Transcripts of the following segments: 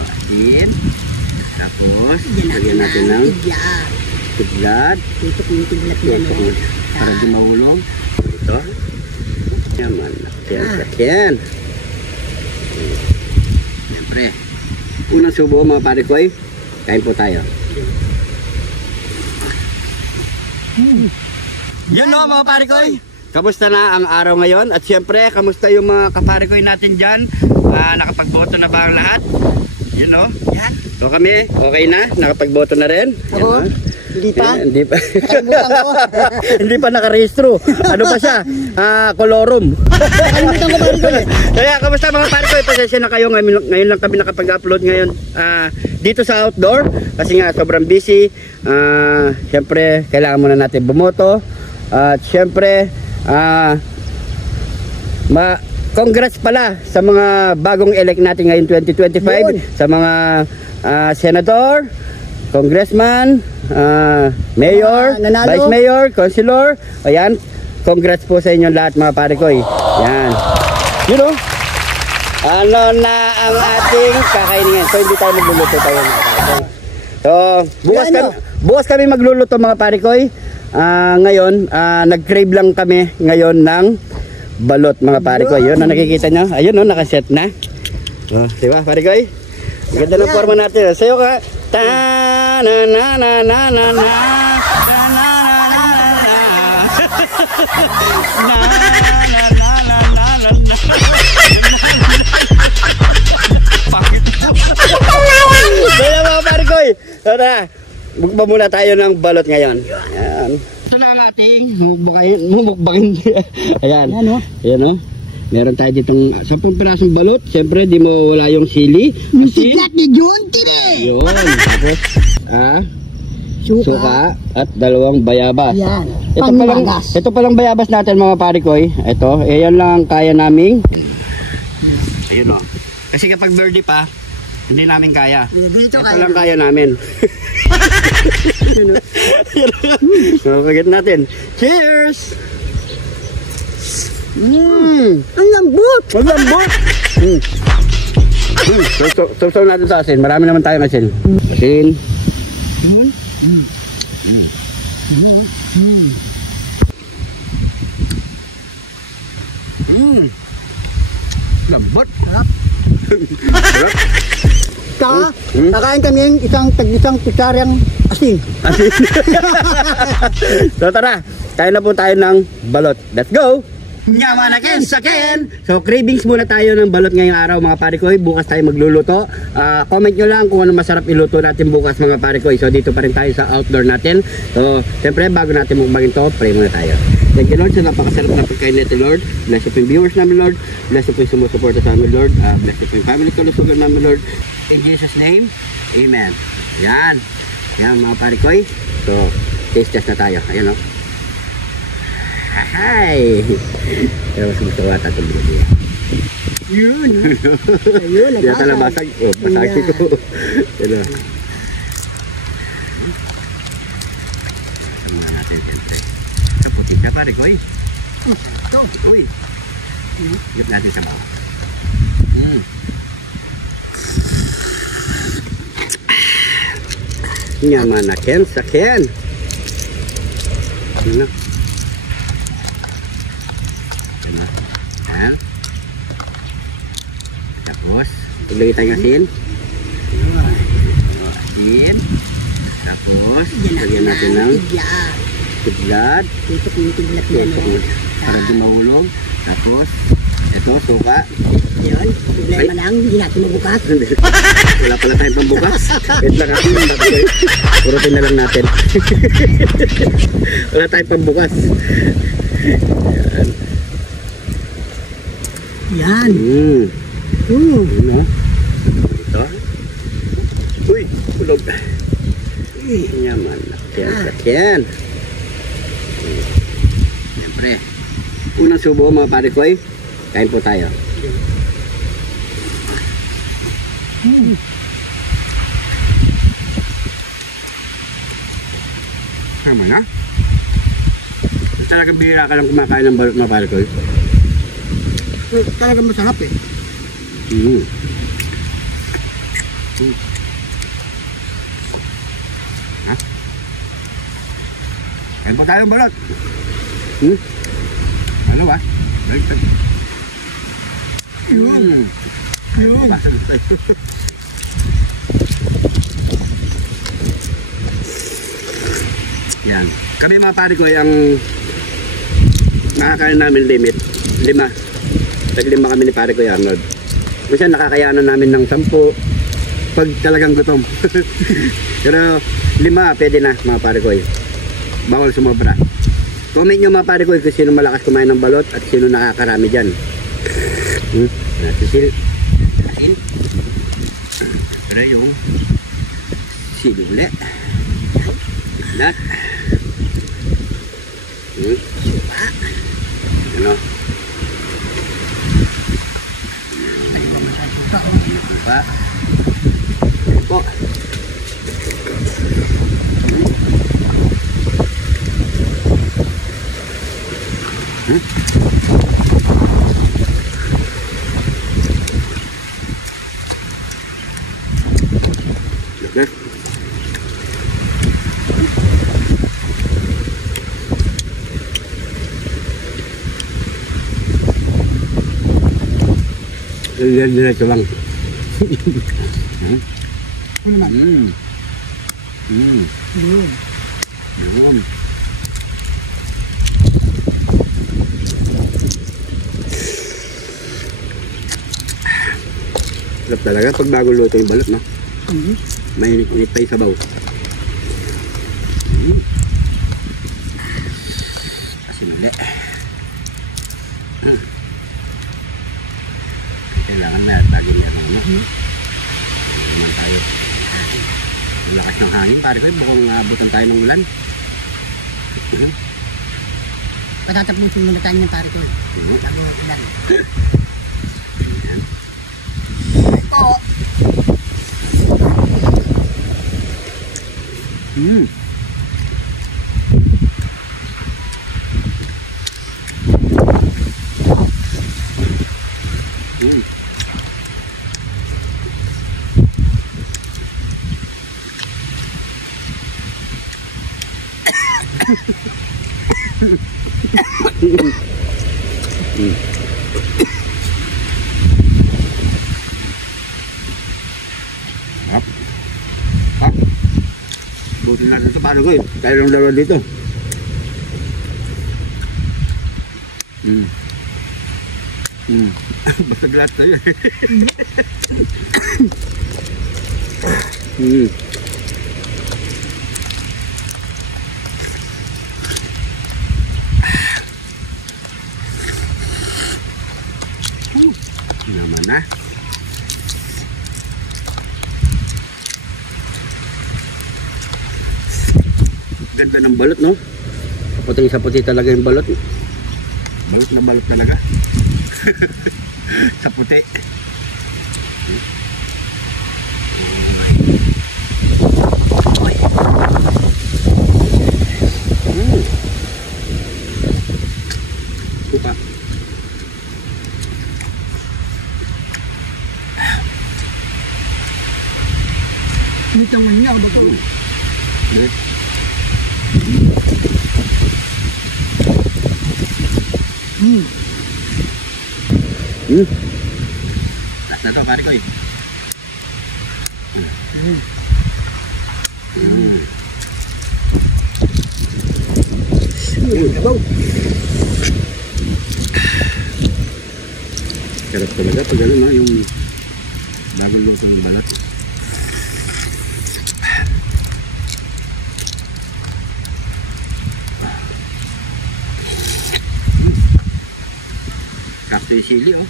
Asin. Tapos, lagyan natin ng tiglad. Tutok yung tiglad niya. Para di mahulong. Ito. Yaman. Yan. Siyempre. Unang subo mga pare ko ay kain po tayo. Yun o mga pare ko ay. Kamusta na ang araw ngayon? At siyempre, kamusta yung mga kapare ko natin dyan? Nakapagboto na ba ang lahat? Yun o. Yan. So kami, okay na? Nakapagboto na rin? Ako? Hindi pa? Hindi pa. Hindi pa nakarehistro. Ano pa siya? Kolorum. Kalimutan ko pare ko eh. Kaya, kamusta mga pare ko? Pasensya na kayo. Ngayon lang kami nakapag-upload ngayon dito sa outdoor. Kasi nga, sobrang busy. Siyempre, kailangan muna natin bumoto. At siyempre, congrats pala sa mga bagong elect natin ngayon 2025. Yun. Sa mga senador, congressman, mayor, vice mayor, councilor. Ayan, congrats po sa inyo lahat mga pare ko. Yan. You know, ano na ang ating kakainin. So hindi tayo magluluto tayo mga pare ko. So bukas kami magluluto mga pare ko. Ngayon, nag-crave lang kami ngayon ng balot mga pare ko. Yun, nakikita nyo. Ayun no, nakaset na. Diba pare ko? Ganda ng forma natin. Sayo ka. Ta na na na na na na kaya mga pare ko, tara, bukba muna tayo ng balot ngayon. Ayan. Ito na ang ating mumukbangin. Ayan. Ayan o. Meron tayo ditong 10 pirasong balot. Siyempre, di mo wala yung sili. Sikat ni John Tire. Yun. Tapos, suka at 2 bayabas. Yan. Ito palang bayabas natin mga pare ko. Ito, yan lang ang kaya naming. Ayun o. Kasi kapag birthday pa, hindi namin kaya. Dito ito lang kaya namin. Pagkat natin. Cheers! Ang lambot! Ang lambot! Sausaw natin sa asin. Marami naman tayong asin. Asin. Lambot. Sarap. Kakain kami yung isang kutsaryang asin. So tara, kain na po tayo ng balot. Let's go! Yaman again, sakin! So cravings muna tayo ng balot ngayong araw mga pare ko. Bukas tayo magluluto. Comment nyo lang kung ano masarap iluto natin bukas mga pare ko. So dito pa rin tayo sa outdoor natin. So siyempre bago natin mukbangin to, pray muna tayo. Thank you Lord sa napakasarap na pagkain natin Lord. Bless you po yung viewers namin Lord. Bless you po yung sumusuporta sa amin Lord. Bless you po yung family kalusugan namin Lord. In Jesus name, Amen. Yan. Yan mga pare ko. So taste test na tayo. Ayan o. Hi! Pero mas gusto ko ata itong bilhin. Yun. Ayun, yan tala basag. Oh, basag ko. Yan o. Samahan natin siyempre. Kaputik na pare ko. Uy. Gip natin sa bawah. Nyaman na ken sa ken. Ano? Yan. Tapos, ilagay tayong asin. Asin. Tapos, lagyan natin ng tiglad. Tutok yung tiglad niya. Para di mahulong. Tapos, ito, suka. Yun, problema lang, hindi natin mabukas. Wala pala tayong pambukas. Wait lang natin. Purutin na lang natin. Wala tayong pambukas. Yan. Ano? Ito. Uy, kulog. Yaman. Yan. Siyempre. Unang subo mga pare ko. Kain po tayo. Tama na? Talagang bihira ka lang kumakain ng balot mga pare ko. Talagang masarap eh. Ha? Kain po tayo balot. Ano ba? Balik. Yun. Yan. Kami mga pare ko ay ang nakakain namin limit 5. Tag-5 kami ni pare ko Arnold. Minsan nakakayanan namin ng 10 pag talagang gutom. Pero 5 pwede na mga pare ko. Bawal sumobra. Comment nyo mga pare ko kung sino malakas kumain ng balot at sino nakakarami dyan. Sisil. Asin. Para yung silule. Lahat. Ano? Pa. Po. Okay. Diretso lang. Sarap talaga pag bago luto yung balot, no? Mainit-init pa yung sabaw. Kasi mali. Kailangan na lagi yan, no? Naman tayo. Ang lakas ng hangin, pare ko, bukong abutan tayo ng ulan. Patatapusin muna tayo ng pare ko. Ang mga ulan. Oo. Buti na ito pare ko, tayo lang dalawa dito. Basag lahat tayo. Naman na. Ganda ng balot, no? Puting sa puti talaga yung balot. Balot na balot talaga. Sa puti. Kupa. Ito nga niya, ito. Last na to, pare ko. Sarap talaga pag ano, no? Yung bagong luto ng balat. Kakto yung sili, oh.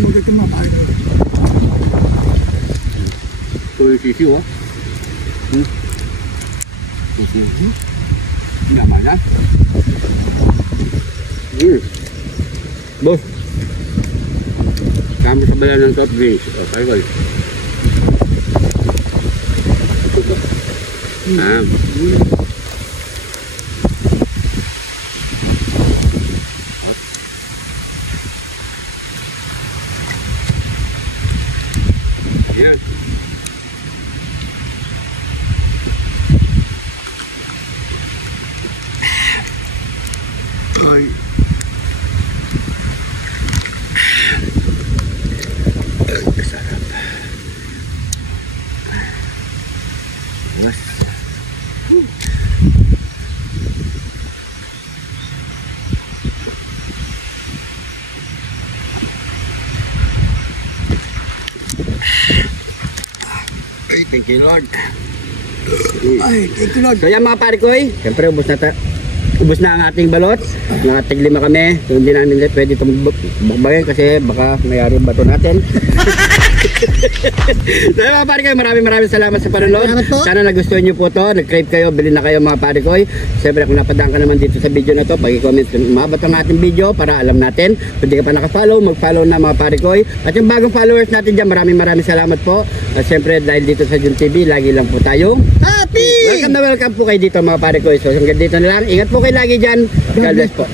Sumagot ka mga pare ko. Ito yung sisiw, ha? Tama na. Boss. Kami sa bayan ng soft drinks. O, tayo kayo. Yan. Ay. Sarap. Mas. Thank you, Lord. Ay, thank you, Lord. So yan mga pare ko, siyempre ubos na ang ating balot. Mga tiglima kami. So hindi namin pwede itong bukbagin kasi baka mayari bato natin. So mga pare ko, maraming salamat sa panonood. Sana nagustuhan nyo po to. Nag-crave kayo, bilhin na kayo mga pare ko. Siyempre kung napadaan ka naman dito sa video na to, pag-i-comment kung umabot ang ating video para alam natin. Kung di ka pa nakafollow, mag-follow na mga pare ko. At yung bagong followers natin dyan, maraming salamat po. At siyempre dahil dito sa Jun TV, lagi lang po tayong Happy! welcome po kayo dito mga pare ko. So hanggang dito na lang. Ingat po kayo lagi dyan. God bless po.